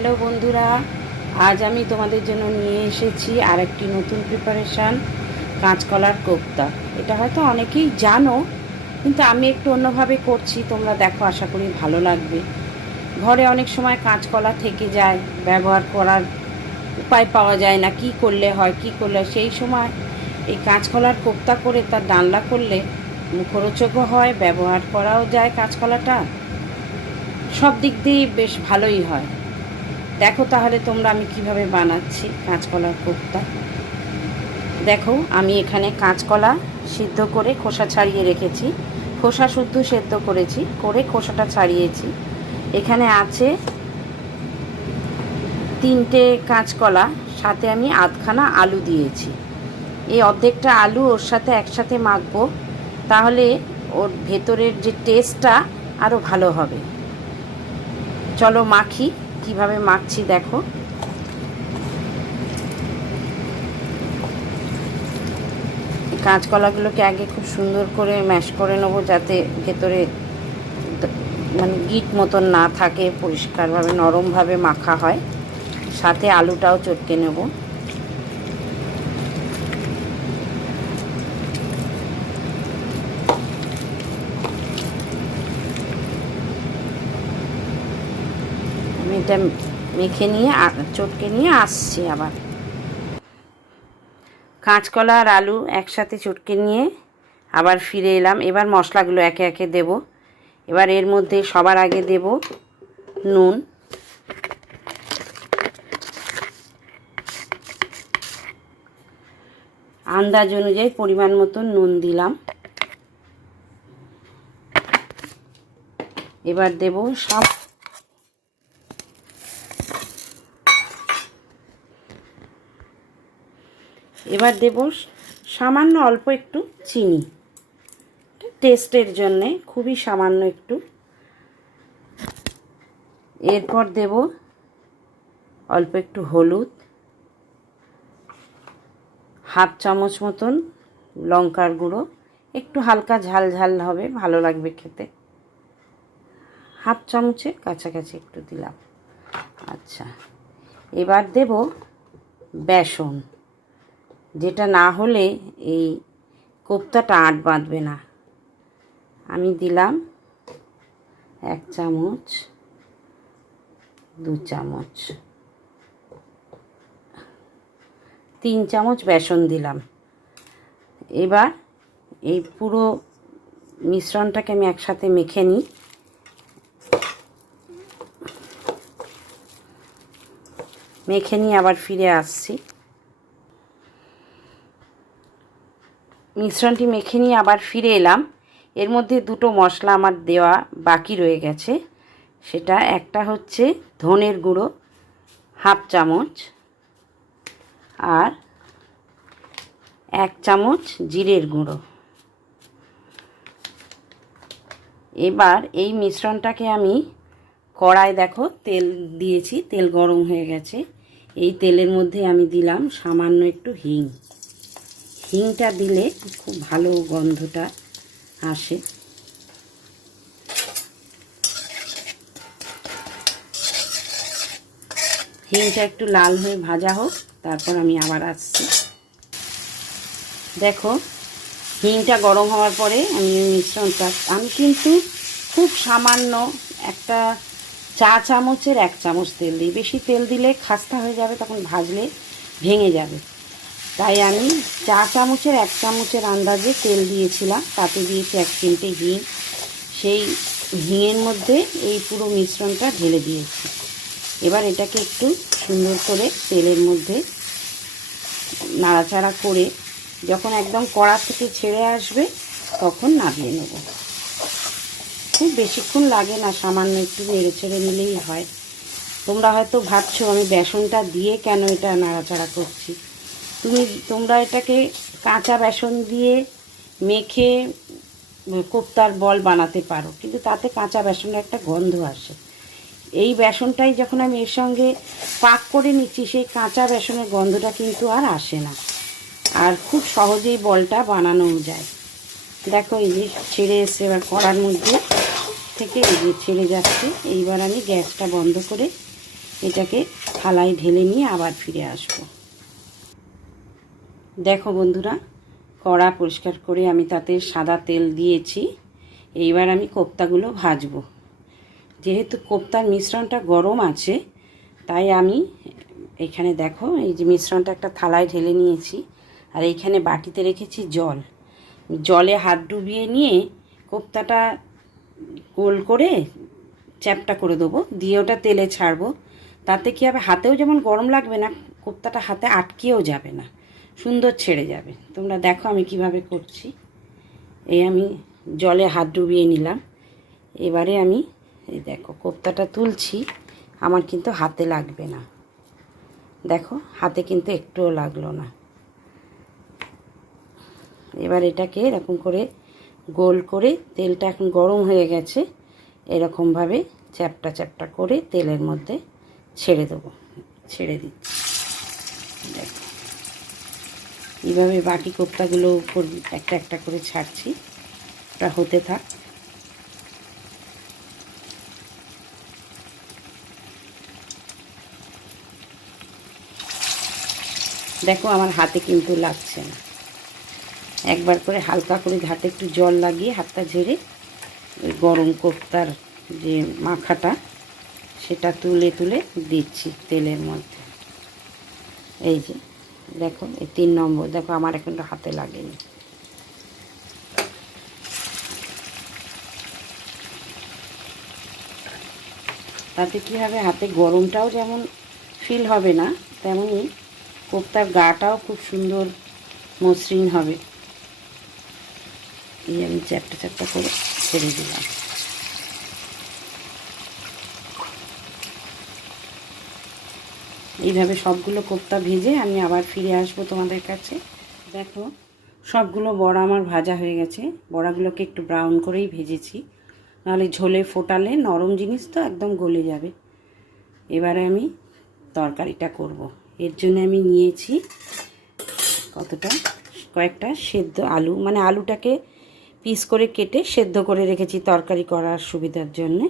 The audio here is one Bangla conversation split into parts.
হ্যালো বন্ধুরা, আজ আমি তোমাদের জন্য নিয়ে এসেছি আরেকটি নতুন প্রিপারেশান, কাঁচকলার কোপ্তা। এটা হয়তো অনেকেই জানো, কিন্তু আমি একটু অন্যভাবে করছি। তোমরা দেখো, আশা করি ভালো লাগবে। ঘরে অনেক সময় কাঁচকলা থেকে যায়, ব্যবহার করার উপায় পাওয়া যায় না, কি করলে হয় কি করলে সেই সময় এই কাঁচকলার কোপ্তা করে তার ডালনা করলে মুখরোচকও হয়, ব্যবহার করাও যায়। কাঁচকলাটা সব দিক দিয়েই বেশ ভালোই হয়। দেখো তাহলে তোমরা আমি কিভাবে বানাচ্ছি কাঁচকলার কোপ্তা। দেখো, আমি এখানে কাঁচকলা সিদ্ধ করে খোসা ছাড়িয়ে রেখেছি। খোসা শুদ্ধ সেদ্ধ করেছি, করে খোসাটা ছাড়িয়েছি। এখানে আছে 3টে কাঁচকলা, সাথে আমি আধখানা আলু দিয়েছি। এই অর্ধেকটা আলু ওর সাথে একসাথে মাখবো, তাহলে ওর ভেতরের যে টেস্টটা আরও ভালো হবে। চলো মাখি, কিভাবে মাখছি দেখো। কাঁচকলাগুলোকে আগে খুব সুন্দর করে ম্যাশ করে নেবো, যাতে ভেতরে মানে গিট মতন না থাকে, পরিষ্কারভাবে নরমভাবে মাখা হয়। সাথে আলুটাও চটকে নেব। আমি এটা মেখে নিয়ে চটকে নিয়ে আসছি আবার। কাঁচকলা আর আলু একসাথে চটকে নিয়ে আবার ফিরে এলাম। এবার মশলাগুলো একে একে দেব। এবার এর মধ্যে সবার আগে দেব নুন, আন্দাজ অনুযায়ী পরিমাণ মতো নুন দিলাম। এবার দেব সামান্য অল্প একটু চিনি, টেস্টের জন্যে খুবই সামান্য একটু। এরপর দেব অল্প একটু হলুদ, হাফ চামচ মতন লঙ্কার গুঁড়ো, একটু হালকা ঝাল ঝাল হবে, ভালো লাগবে খেতে। হাফ চামচের কাছাকাছি একটু দিলাম। আচ্ছা, এবার দেব বেসন, যেটা না হলে এই কোপ্তাটা আঁট বাঁধবে না। আমি দিলাম 1 চামচ, 2 চামচ, 3 চামচ বেসন দিলাম। এবার এই পুরো মিশ্রণটাকে আমি একসাথে মেখে নিই। আবার ফিরে আসছি। মিশ্রণটি মেখে নিয়ে আবার ফিরে এলাম। এর মধ্যে 2টো মশলা আমার দেওয়া বাকি রয়ে গেছে। সেটা একটা হচ্ছে ধনের গুঁড়ো হাফ চামচ, আর 1 চামচ জিরের গুঁড়ো। এবার এই মিশ্রণটাকে আমি কড়ায়, দেখো তেল দিয়েছি, তেল গরম হয়ে গেছে। এই তেলের মধ্যে আমি দিলাম সামান্য একটু হিং। হিংটা দিলে খুব ভালো গন্ধটা আসে। হিংটা একটু লাল হয়ে ভাজা হোক, তারপর আমি আবার আসছি। দেখো, হিংটা গরম হওয়ার পরে আমি মিশ্রণটা, আমি কিন্তু খুব সামান্য একটা চা চামচের 1 চামচ তেল দিই। বেশি তেল দিলে খাস্তা হয়ে যাবে, তখন ভাজলে ভেঙে যাবে। তাই আমি চা চামচের 1 চামচের আন্দাজে তেল দিয়েছিলাম, তাতে দিয়েছি 1 চিমটে হিং। সেই হিঙের মধ্যে এই পুরো মিশ্রণটা ঢেলে দিয়েছি। এবার এটাকে একটু সুন্দর করে তেলের মধ্যে নাড়াচাড়া করে যখন একদম কড়া থেকে ছেড়ে আসবে, তখন নামিয়ে নেব। খুব বেশিক্ষণ লাগে না, সামান্য একটু নেড়ে ছেড়ে নিলেই হয়। তোমরা হয়তো ভাবছো আমি বেসনটা দিয়ে কেন এটা নাড়াচাড়া করছি। তোমরা এটাকে কাঁচা বেসন দিয়ে মেখে কোপ্তার বল বানাতে পারো, কিন্তু তাতে কাঁচা বেসনের একটা গন্ধ আসে। এই বেসনটাই যখন আমি এর সঙ্গে পাক করে নিচ্ছি, সেই কাঁচা বেসনের গন্ধটা কিন্তু আর আসে না, আর খুব সহজেই বলটা বানানোও যায়। দেখো, এই যে ছেড়ে এসে, এবার কড়ার মধ্যে থেকে এই যে ছেড়ে যাচ্ছে। এইবার আমি গ্যাসটা বন্ধ করে এটাকে থালায় ঢেলে নিয়ে আবার ফিরে আসব। দেখো বন্ধুরা, কড়া পরিষ্কার করে আমি তাতে সাদা তেল দিয়েছি। এইবার আমি কোপ্তাগুলো ভাজবো। যেহেতু কোপ্তার মিশ্রণটা গরম আছে, তাই আমি এখানে দেখো এই যে মিশ্রণটা একটা থালায় ঢেলে নিয়েছি, আর এইখানে বাটিতে রেখেছি জল। জলে হাত ডুবিয়ে নিয়ে কোপ্তাটা গোল করে চ্যাপটা করে দেবো, দিয়ে ওটা তেলে ছাড়বো। তাতে কী হবে, হাতেও যেমন গরম লাগবে না, কোপ্তাটা হাতে আটকেও যাবে না, সুন্দর ছেড়ে যাবে। তোমরা দেখো আমি কিভাবে করছি। এই আমি জলে হাত ডুবিয়ে নিলাম। এবারে আমি এই দেখো কোপ্তাটা তুলছি, আমার কিন্তু হাতে লাগবে না। দেখো হাতে কিন্তু একটুও লাগলো না। এবার এটাকে এরকম করে গোল করে, তেলটা এখন গরম হয়ে গেছে, এরকমভাবে চ্যাপটা চ্যাপটা করে তেলের মধ্যে ছেড়ে দেবো। ছেড়ে দিচ্ছি। দেখো এইভাবে বাকি কোপ্তাগুলো উপর একটা একটা করে ছাড়ছি। ওটা হতে থাক। দেখো আমার হাতে কিন্তু লাগছে না। একবার করে হালকা করে হাতে একটু জল লাগিয়ে হাতটা ঝেড়ে ওই গরম কোপ্তার যে মাখাটা সেটা তুলে তুলে দিচ্ছি তেলের মধ্যে। এই যে দেখো এই 3 নম্বর, দেখো আমার এখন হাতে লাগেনি। তাতে কী হবে, হাতে গরমটাও যেমন ফিল হবে না, তেমনি কোপ্তার গাটাও খুব সুন্দর মসৃণ হবে। এই আমি চ্যাপটা চ্যাপটা করে ছেড়ে দিলাম। এইভাবে সবগুলো কোপ্তা ভেজে আমি আবার ফিরে আসবো তোমাদের কাছে। দেখো সবগুলো বড়া আমার ভাজা হয়ে গেছে। বড়াগুলোকে একটু ব্রাউন করেই ভেজেছি, নাহলে ঝোলে ফোটালে নরম জিনিস তো একদম গলে যাবে। এবারে আমি তরকারিটা করব। এর জন্য আমি নিয়েছি কয়েকটা সেদ্ধ আলু, মানে আলুটাকে পিস করে কেটে সেদ্ধ করে রেখেছি তরকারি করার সুবিধার জন্যে।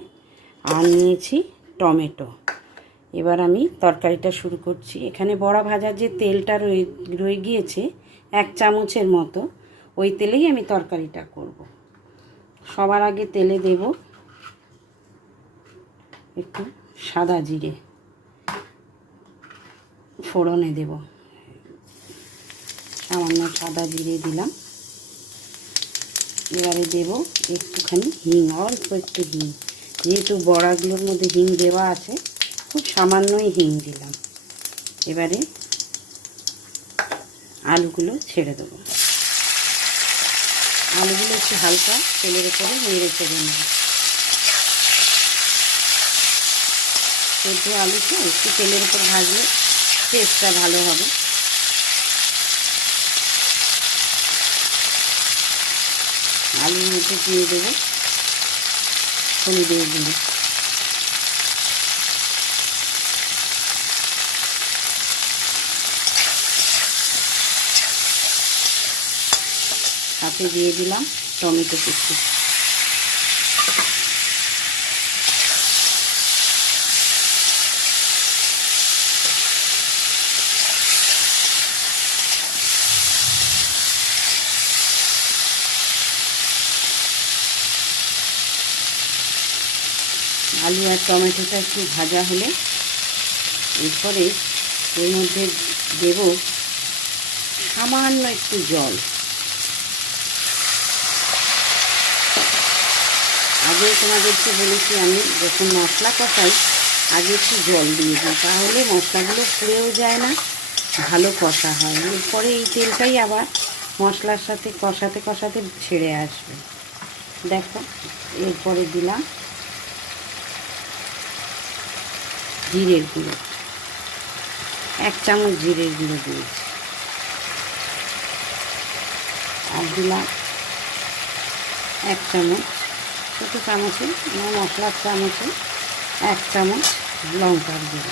আর নিয়েছি টমেটো। এবার আমি তরকারিটা শুরু করছি। এখানে বড়া ভাজার যে তেলটা রয়ে গিয়েছে 1 চামচের মতো, ওই তেলেই আমি তরকারিটা করব। সবার আগে তেলে দেব একটু সাদা জিরে, ফোড়নে দেব সামান্য সাদা জিরে দিলাম। এবারে দেব একটুখানি হিং, অল্প একটু হিং, যেহেতু বড়াগুলোর মধ্যে হিং দেওয়া আছে, খুব সামান্যই হিং দিলাম। এবারে আলুগুলো ছেড়ে দেবো। আলুগুলো একটু হালকা তেলের উপরে নেড়ে চেড়ে নেব। সেদ্ধ আলুটা একটু তেলের উপর ভাজলে টেস্টটা ভালো হবে। আলুর মধ্যে দিয়ে দেবো হলুদের গুঁড়ো, সাথে দিয়ে দিলাম টমেটো কুচি। আলু আর টমেটোটা একটু ভাজা হলে এরপরে এর মধ্যে দেব সামান্য একটু জল। আগে তোমাদেরকে বলেছি আমি যখন মশলা কষাই আগে একটু জল দিয়ে দিই, তাহলে মশলাগুলো পুড়েও যায় না, ভালো কষা হয়। এরপরে এই তেলটাই আবার মশলার সাথে কষাতে কষাতে ছেড়ে আসবে। দেখো এরপরে দিলাম জিরের গুঁড়ো, 1 চামচ জিরের গুঁড়ো দিয়েছি। আর দিলাম 1 চামচ, ছোটো চামচে মশলার চামচে 1 চামচ লঙ্কার গুঁড়ো।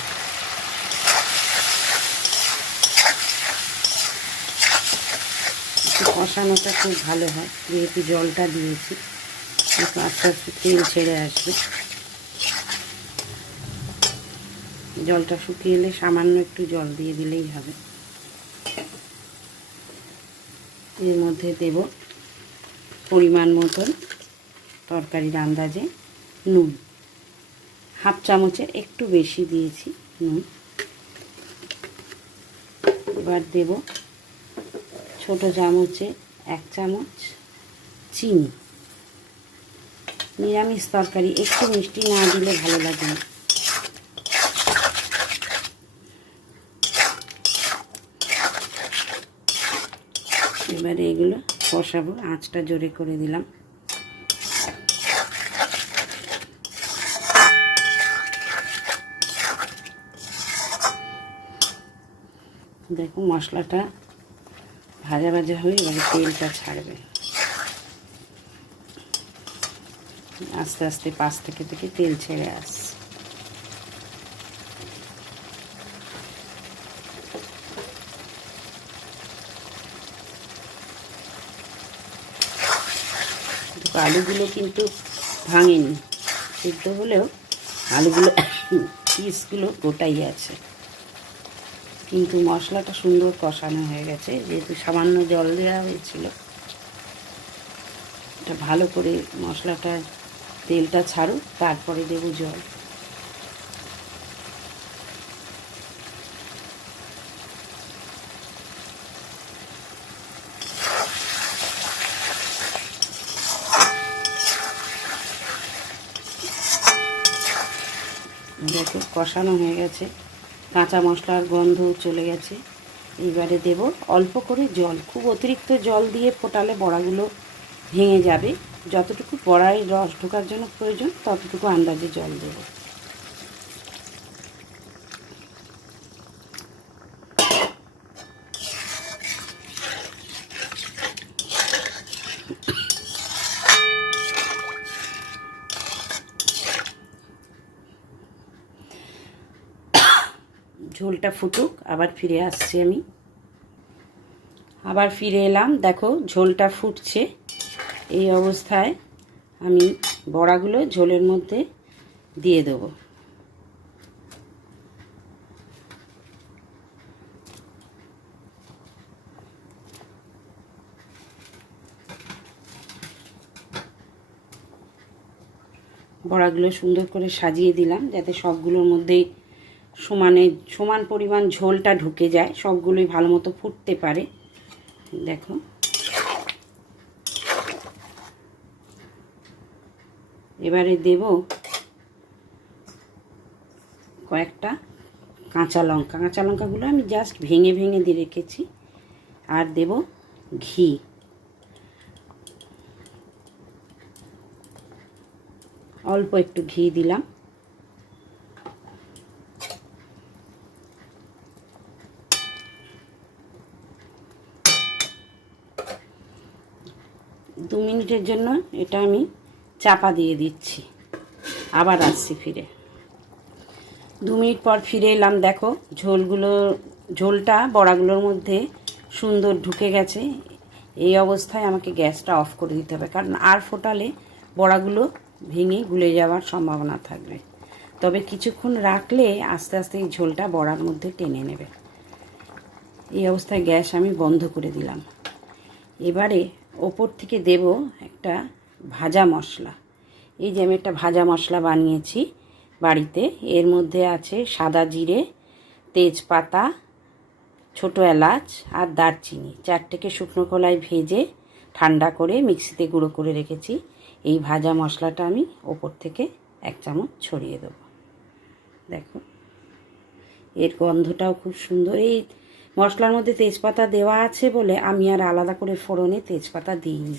একটু কষানোটা খুব ভালো হয়, যেহেতু জলটা দিয়েছি, একটু আস্তে আস্তে তেল ছেড়ে আসবে। জলটা শুকিয়ে এলে সামান্য একটু জল দিয়ে দিলেই হবে। এর মধ্যে দেব পরিমাণ মতন তরকারির আন্দাজে নুন, হাফ চামচের একটু বেশি দিয়েছি নুন। এবার দেব ছোট চামচে 1 চামচ চিনি। নিরামিষ তরকারি একটু মিষ্টি না দিলে ভালো লাগে না। এবারে এগুলো কষাবো, আঁচটা জোরে করে দিলাম। দেখো মশলাটা ভাজা ভাজা হয়ে এবারে তেলটা ছাড়বে আস্তে আস্তে, পাশ থেকে তেল ছেড়ে আসছে। আলুগুলো কিন্তু ভাঙেনি, সিদ্ধ হলেও আলুগুলো পিসগুলো গোটাই আছে, কিন্তু মশলাটা সুন্দর কষানো হয়ে গেছে। যেহেতু সামান্য জল দেওয়া হয়েছিল, এটা ভালো করে মশলাটা তেলটা ছাড়ুক, তারপরে দেব জল। দেখো কষানো হয়ে গেছে, কাঁচা মশলার গন্ধ চলে গেছে। এবারে দেব অল্প করে জল, খুব অতিরিক্ত জল দিয়ে ফোটালে বড়াগুলো ভেঙে যাবে। যতটুকু বড়ায় রস ঢোকার জন্য প্রয়োজন ততটুকু আন্দাজে জল দেব। ঝোলটা ফুটুক, আবার ফিরে আসছি আমি। আবার ফিরে এলাম, দেখো ঝোলটা ফুটছে। এই অবস্থায় আমি বড়াগুলো ঝোলের মধ্যে দিয়ে দেব। বড়াগুলো সুন্দর করে সাজিয়ে দিলাম যাতে সবগুলোর মধ্যেই সমান পরিমাণ ঝোলটা ঢুকে যায়, সবগুলোই ভালো মতো ফুটতে পারে। দেখো এবারে দেব কয়েকটা কাঁচা লঙ্কা। কাঁচা লঙ্কাগুলো আমি জাস্ট ভেঙে ভেঙে দিয়ে রেখেছি। আর দেব ঘি, অল্প একটু ঘি দিলাম। দু মিনিটের জন্য এটা আমি চাপা দিয়ে দিচ্ছি, আবার আসছি ফিরে। 2 মিনিট পর ফিরে এলাম। দেখো ঝোলটা বড়াগুলোর মধ্যে সুন্দর ঢুকে গেছে। এই অবস্থায় আমাকে গ্যাসটা অফ করে দিতে হবে, কারণ আর ফোটালে বড়াগুলো ভেঙে গুলে যাওয়ার সম্ভাবনা থাকবে। তবে কিছুক্ষণ রাখলে আস্তে আস্তে এই ঝোলটা বড়ার মধ্যে টেনে নেবে। এই অবস্থায় গ্যাস আমি বন্ধ করে দিলাম। এবারে ওপর থেকে দেব একটা ভাজা মশলা। এই যে আমি একটা ভাজা মশলা বানিয়েছি বাড়িতে। এর মধ্যে আছে সাদা জিরে, তেজপাতা, ছোট এলাচ আর দারচিনি। 4টেকে শুকনো খোলায় ভেজে ঠান্ডা করে মিক্সিতে গুঁড়ো করে রেখেছি। এই ভাজা মশলাটা আমি ওপর থেকে 1 চামচ ছড়িয়ে দেবো। দেখো এর গন্ধটাও খুব সুন্দর। এই মশলার মধ্যে তেজপাতা দেওয়া আছে বলে আমি আর আলাদা করে ফোড়নে তেজপাতা দিইনি।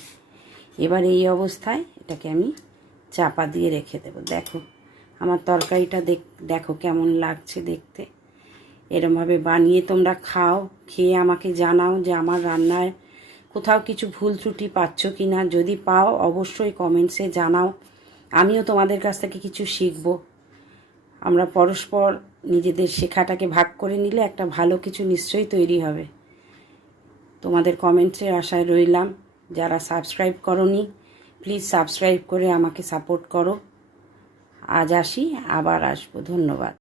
এবার এই অবস্থায় এটাকে আমি চাপা দিয়ে রেখে দেব। দেখো আমার তরকারিটা দেখো কেমন লাগছে দেখতে। এরমভাবে বানিয়ে তোমরা খাও, খেয়ে আমাকে জানাও যে আমার রান্নায় কোথাও কিছু ভুল ত্রুটি পাচ্ছ কি না। যদি পাও অবশ্যই কমেন্টসে জানাও, আমিও তোমাদের কাছ থেকে কিছু শিখব। আমরা পরস্পর নিজেদের শেখাটাকে ভাগ করে নিলে একটা ভালো কিছু নিশ্চয়ই তৈরি হবে। তোমাদের কমেন্টসের আশায় রইলাম। যারা সাবস্ক্রাইব করোনি প্লিজ সাবস্ক্রাইব করে আমাকে সাপোর্ট করো। আজ আসি, আবার আসবো। ধন্যবাদ।